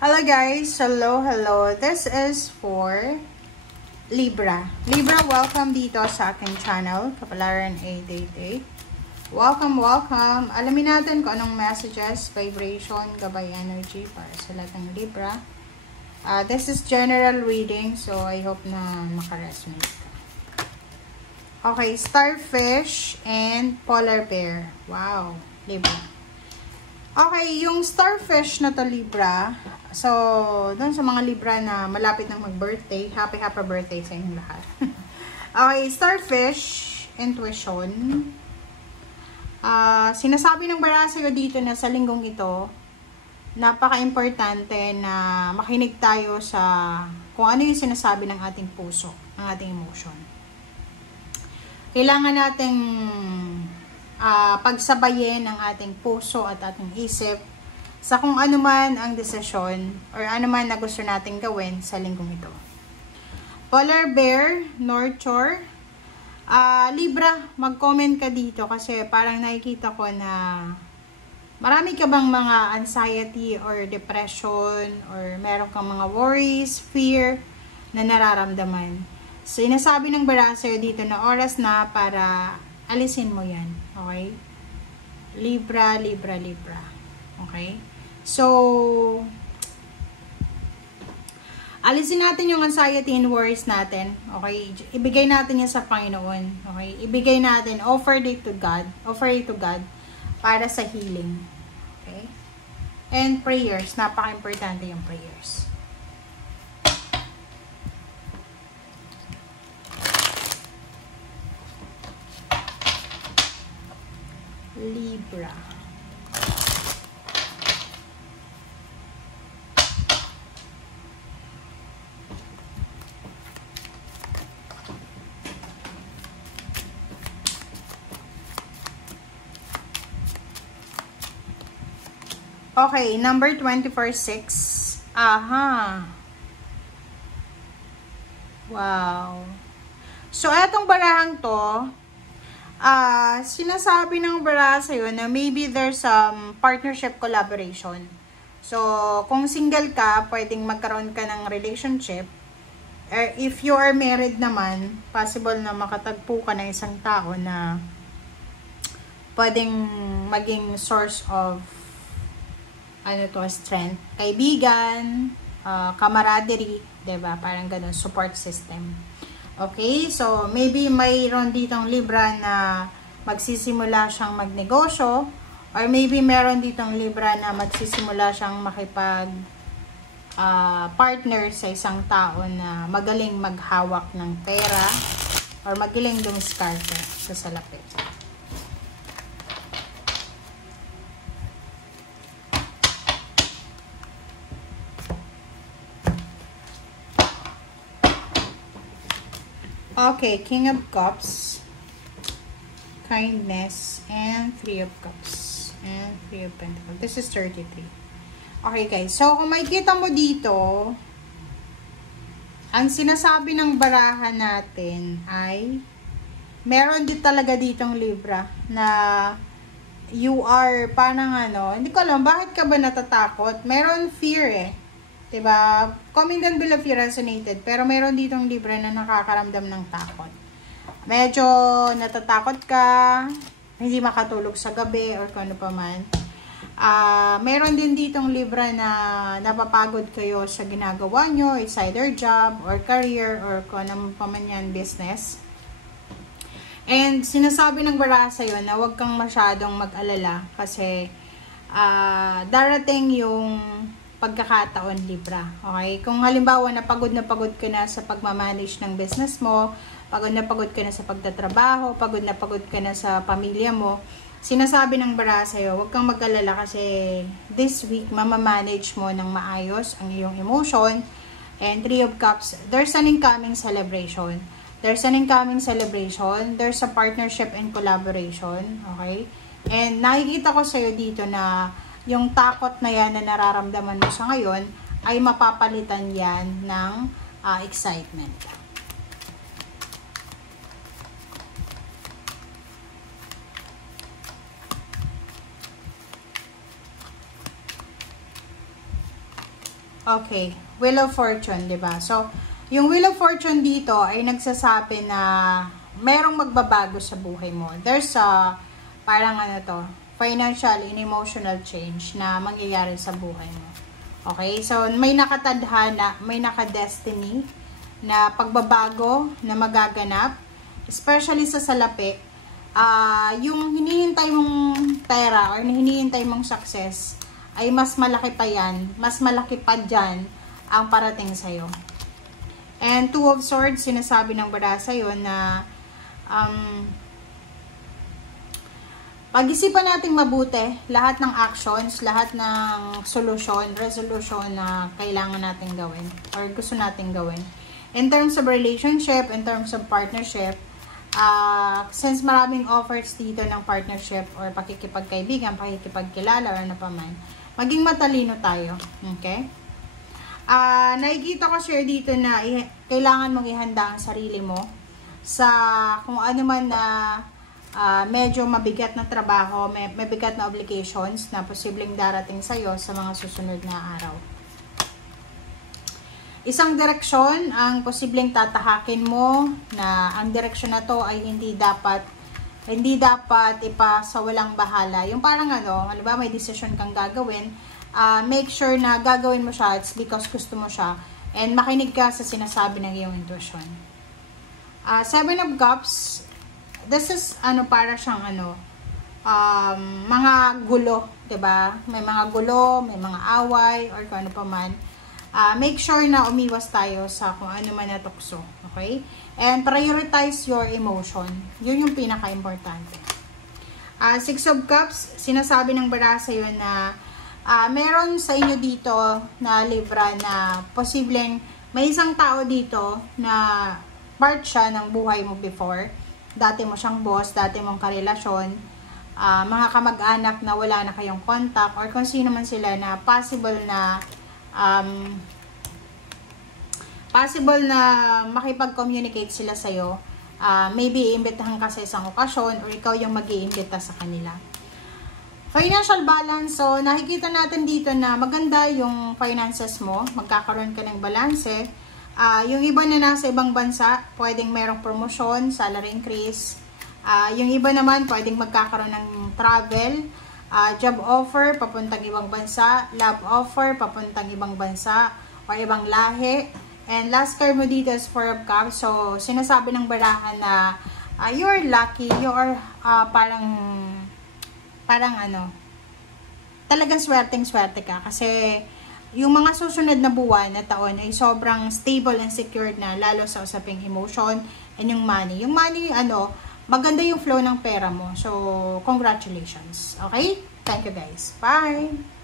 Hello guys, hello. This is for Libra. Libra, welcome dito sa aking channel, Kapalaran 888. Welcome. Alamin natin kung anong messages, vibration, gabay energy para sa lahat ng Libra. This is general reading, so I hope na makaresonate ka. Okay, starfish and polar bear. Wow, Libra. Okay, yung starfish na to Libra, so, doon sa mga Libra na malapit nang mag-birthday, happy birthday sa inyong lahat. Okay, starfish, intuition. Sinasabi ng Barasyo dito na sa linggong ito, napaka-importante na makinig tayo sa kung ano yung sinasabi ng ating puso, ng ating emotion. Kailangan nating pagsabayin ang ating puso at ating isip sa kung ano man ang desisyon or ano man na gusto nating gawin sa linggong ito. Polar bear, nurture. Libra, mag-comment ka dito kasi parang nakikita ko na marami ka bang mga anxiety or depression or meron kang mga worries, fear na nararamdaman. So, sinasabi ng Barasyo dito na oras na para alisin mo yan. Okay? Libra. Okay? So, alisin natin yung anxiety and worries natin. Okay? Ibigay natin yan sa Panginoon. Okay? Ibigay natin, offer it to God para sa healing. Okay? And prayers. Napaka-importante yung prayers. Libra. Okay, number 24-6. Aha. Wow. So, etong barahang to, sinasabi ng Barasyo na maybe there's some partnership collaboration. So, kung single ka, pwedeng magkaroon ka ng relationship. If you are married naman, possible na makatagpo ka ng isang tao na pwedeng maging source of strength. Kaibigan, camaraderie, diba? Parang ganun, support system. Okay, so maybe mayroon ditong Libra na magsisimula siyang magnegosyo or maybe meron ditong Libra na magsisimula siyang makipag partner sa isang tao na magaling maghawak ng pera or magaling dumiskarte sa salapi. Okay, King of Cups, kindness, and Three of Cups, and Three of Pentacles. This is 33. Okay guys, so kung makikita mo dito, ang sinasabi ng barahan natin ay meron din talaga ditong Libra na you are parang hindi ko alam, bakit ka ba natatakot? Meron fear diba? Comment down below if you resonated. Pero meron ditong Libra na nakakaramdam ng takot. Medyo natatakot ka, hindi makatulog sa gabi, or kung ano pa man. Meron din ditong Libra na napapagod kayo sa ginagawa nyo. It's either job, or career, or kung ano pa man yan, business. And sinasabi ng Barasyo na huwag kang masyadong mag-alala kasi darating yung pagkakataon Libra. Okay? Kung halimbawa na pagod ka na sa pagmamanage ng business mo, pagod ka na sa pagtatrabaho, pagod ka na sa pamilya mo, sinasabi ng Barasyo, huwag kang mag-alala kasi this week mamamanage mo ng maayos ang iyong emotion. And Three of Cups, there's an incoming celebration. There's a partnership and collaboration. Okay? And nakikita ko sa'yo dito na yung takot na yan na nararamdaman mo sa ngayon ay mapapalitan yan ng excitement. Okay, Wheel of Fortune, 'di ba? So, yung Wheel of Fortune dito ay nagsasabi na merong magbabago sa buhay mo. There's a parang ano to, financial and emotional change na mangyayari sa buhay mo. Okay? So, may nakatadhana, may nakadestiny na pagbabago na magaganap, especially sa salapi. Yung hinihintay mong pera or hinihintay mong success ay mas malaki pa yan, mas malaki pa dyan ang parating sa'yo. And Two of Swords, sinasabi ng bada sa'yo na pag-isipan nating mabuti lahat ng actions, lahat ng solusyon, resolution na kailangan nating gawin or gusto nating gawin. In terms of relationship, in terms of partnership, since maraming offers dito ng partnership or pakikipagkaibigan, pakikipagkilala or ano pa man, maging matalino tayo. Okay? Nakikita ko share dito na kailangan mong ihanda ang sarili mo sa kung ano man na medyo mabigat na trabaho, mabigat na obligations na posibleng darating sa'yo sa mga susunod na araw. Isang direksyon ang posibleng tatahakin mo na ang direksyon na to ay hindi dapat ipasa walang bahala. Yung parang ano, halimbawa may decision kang gagawin, make sure na gagawin mo siya, it's because gusto mo siya, and makinig ka sa sinasabi ng iyong intuition. Seven of Cups, this is ano, para siyang ano, mga gulo, 'di ba? May mga gulo, may mga away or kung ano pa man. Make sure na umiwas tayo sa kung ano man na tukso. Okay? And prioritize your emotion. Yun yung pinaka-importante. Six of Cups, sinasabi ng bara sa'yo na meron sa inyo dito na Libra na posibleng may isang tao dito na part siya ng buhay mo before. Dati mo siyang boss, dati mong karelasyon, mga kamag-anak na wala na kayong contact or kung sino man sila na possible na makipag-communicate sila sa'yo. Maybe iimbitahan ka sa isang okasyon or ikaw yung mag-iimbita sa kanila. Financial balance. So, nakikita natin dito na maganda yung finances mo. Magkakaroon ka ng balanse. Yung iba na nasa ibang bansa, pwedeng merong promotion, salary increase. Yung iba naman, pwedeng magkakaroon ng travel, job offer, papuntang ibang bansa, love offer, papuntang ibang bansa, o ibang lahi. And last card mo dito is Four of Cups. So, sinasabi ng barahan na you're lucky, you're parang ano, talagang swerteng-swerte ka. Kasi, yung mga susunod na buwan na taon ay sobrang stable and secured na, lalo sa usaping emotion and yung money. Yung money, ano, maganda yung flow ng pera mo. So, congratulations. Okay? Thank you guys. Bye!